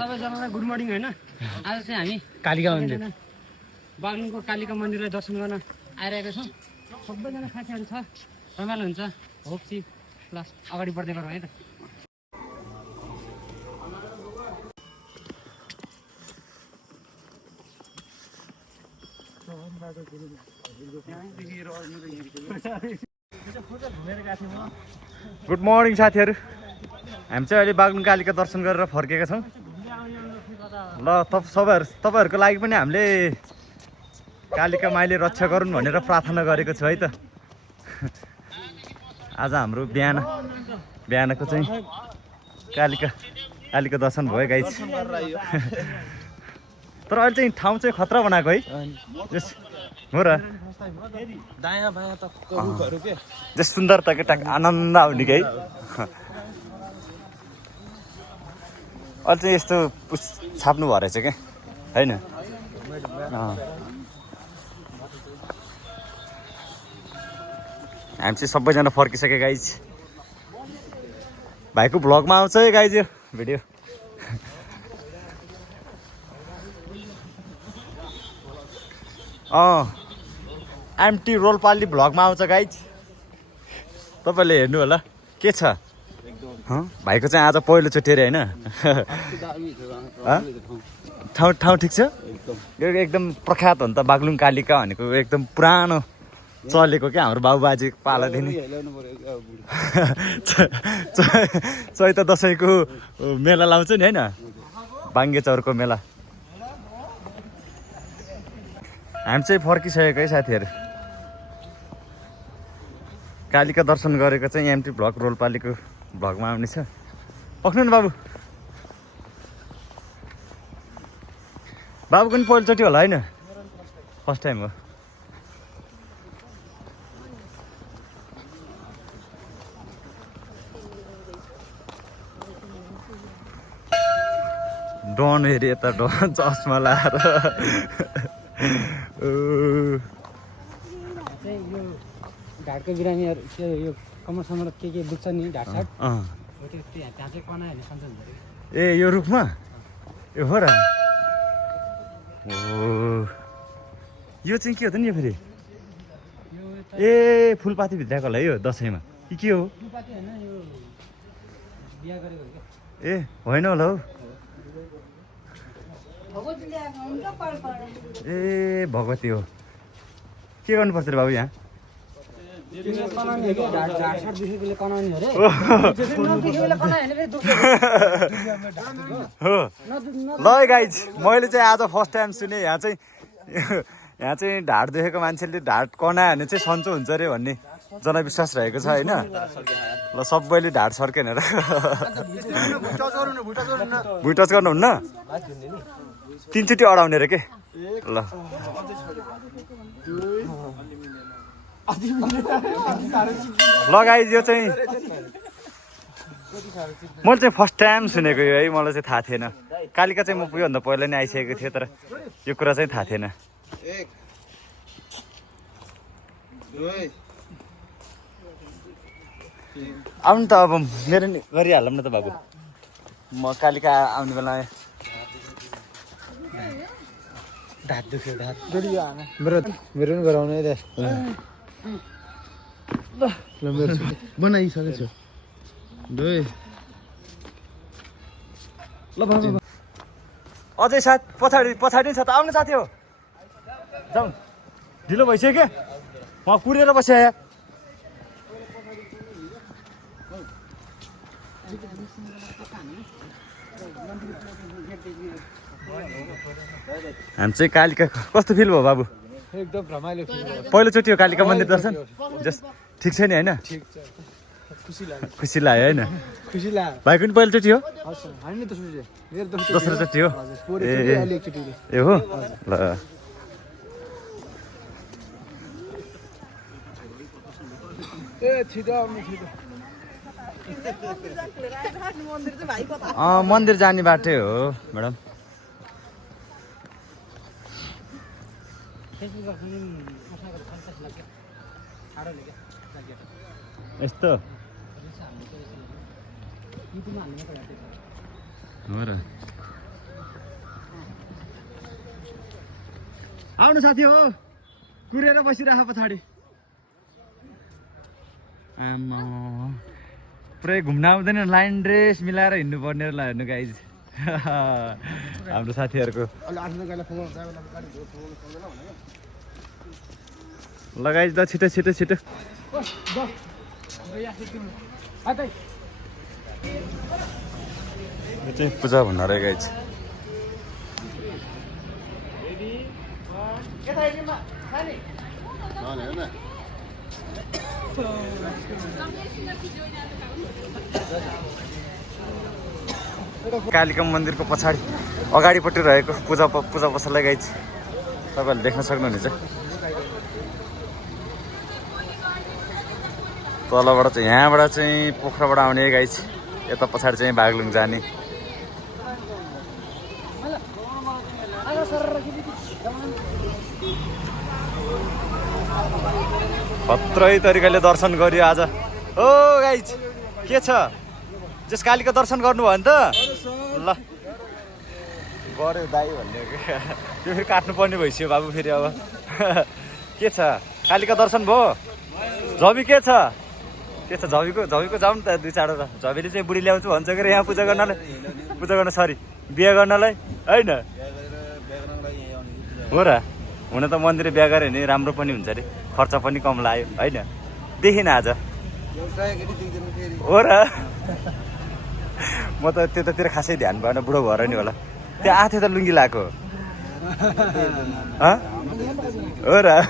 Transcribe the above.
सबैजनालाई good morning हैन। आज चाहिँ हामी कालिका मन्दिर बागलुङको कालिका मन्दिरलाई दर्शन गर्न आइरहेका छौँ। सबैजना साथीहरू छ, रमाइलो हुन्छ। होप्सी ल अगाडि बढ्दै गरौँ है त। गुड मर्निङ साथीहरू, हामी चाहिँ अहिले बागलुङ कालिका दर्शन गरेर फर्केका छौँ। ल तपाईँहरूको लागि पनि हामीले कालिका माईले रक्षा गरून् भनेर प्रार्थना गरेको छु है त। आज हाम्रो बिहानको चाहिँ कालिका दर्शन भयो गाइस। तर अहिले चाहिँ ठाउँ चाहिँ खतरा बनाएको है हो र। दायाँ बायाँ त रुखहरू के जे सुन्दरताको आनन्द आउने कि है। अहिले चाहिँ यस्तो छाप्नु भएर रहेछ क्या होइन। हामी चाहिँ सबैजना फर्किसके गाइज। भाइको भ्लगमा आउँछ है गाइज यो भिडियो। एमटी रोलपाली भ्लगमा आउँछ गाइज, तपाईँले हेर्नु होला के छ। भाइको चाहिँ आज पहिलोचोटि अरे होइन। ठाउँ ठिक छ। यो एकदम प्रख्यात हो नि त बागलुङ कालिका भनेको, एकदम पुरानो चलेको क्या हाम्रो बाबुबाजे पालादेखि। चैत दसैँको मेला लाउँछ नि होइन, बाङ्गे चौरको मेला। हामी चाहिँ फर्किसकेको है साथीहरू। कालिका दर्शन गरेको चाहिँ एमटी भ्लग रोलपालीको भ्लगमा आउने छ। पक्नु न बाबु, बाबुको पनि पहिलोचोटि होला होइन, फर्स्ट टाइम हो। डन हेरी यता डन चस्मा लाएर ढाडको बिरामीहरू यो कमर समर के दुख्छ नि ढाडसाड, त्यहाँ चाहिँ कनायो भने सन्चो हुन्छ। ए यो रुखमा ए हो र। ओ यो चाहिँ के हो त नि यो फेरि? ए फुलपाती भित्रको होला यो दसैँमा कि के हो? ए होइन होला हौ। ए भगवती हो। के गर्नुपर्छ र बाबु यहाँ? ल गाइज, मैले चाहिँ आज फर्स्ट टाइम सुने यहाँ चाहिँ ढाड देखेको मान्छेले ढाड कनायो भने चाहिँ सन्चो हुन्छ अरे भन्ने जनविश्वास रहेको छ होइन। ल सबैले ढाड सर्केन र भुइँ टच गर्नुहुन्न, 3 चोटि अडाउने रे के। ल गाइज, यो चाहिँ मैले चाहिँ फर्स्ट टाइम सुनेको यो है, मलाई चाहिँ थाहा थिएन। कालिका चाहिँ म पुग्योभन्दा पहिला नै आइसकेको थिएँ, तर यो कुरा चाहिँ थाहा थिएन। आउनु त अब मेरो नि गरिहालौँ न त बाबु। म कालिका आउने बेला ढाड दुख्यो, ढाड मेरो पनि गराउने है। ल मेरो बनाइसकेको छु। ल बाबा अझै साथ पछाडि छ त, आउनु साथी हो जाउँ। ढिलो भइसक्यो क्या, उहाँ कुरेर बस्यो यहाँ। हामी चाहिँ कालिका कस्तो फिल भयो बाबु? एकदम रमाइलो। पहिलोचोटि हो कालिका मन्दिर दर्शन। जस्ट ठिक छ नि होइन? खुसी लाग्यो होइन? भाइको पनि पहिलोचोटि हो? दोस्रो चोटि हो? ए हो ल। मन्दिर जाने बाटै हो म्याडम। यस्तो हो र। आउनु साथी हो कुरेर बसिराख पछाडि आमा पुरै घुम्न आउँदैन लाइन ड्रेस मिलाएर हिँड्नु पर्ने होला हेर्नु गाइज हाम्रो साथीहरूको लगाइज ल छिटो छिटो छिटो यो चाहिँ पूजा भन्नु रहेको गाइज कालिका मन्दिरको पछाडि अगाडिपट्टि रहेको पूजा पसललाई गाइज तपाईँहरूले देख्न सक्नुहुनेछ तलबाट चाहिँ यहाँबाट चाहिँ पोखराबाट आउने गाइज यता पछाडि चाहिँ बागलुङ जाने खत्रै तरिकाले दर्शन गरियो आज ओ गाइज के छ जस कालीको दर्शन गर्नुभयो नि त ल गऱ्यो दाइ भन्ने त्यो फेरि काट्नु पर्ने भइसक्यो बाबु फेरि अब के छ कालीको दर्शन भयो झबी के छ झबीको जाउँ नि त 2-4 झबीले चाहिँ बुढी ल्याउँछु भन्छ के यहाँ पूजा गर्न सरी बिहा गर्नलाई होइन हो र हुन त मन्दिर बिहा गऱ्यो भने राम्रो पनि हुन्छ अरे खर्च पनि कम लाग्यो होइन देखिन आज हो र म त त्यतातिर खासै ध्यान भएन बुढो भएर नि होला त्यहाँ आथे त लुङ्गी लगाएको हो र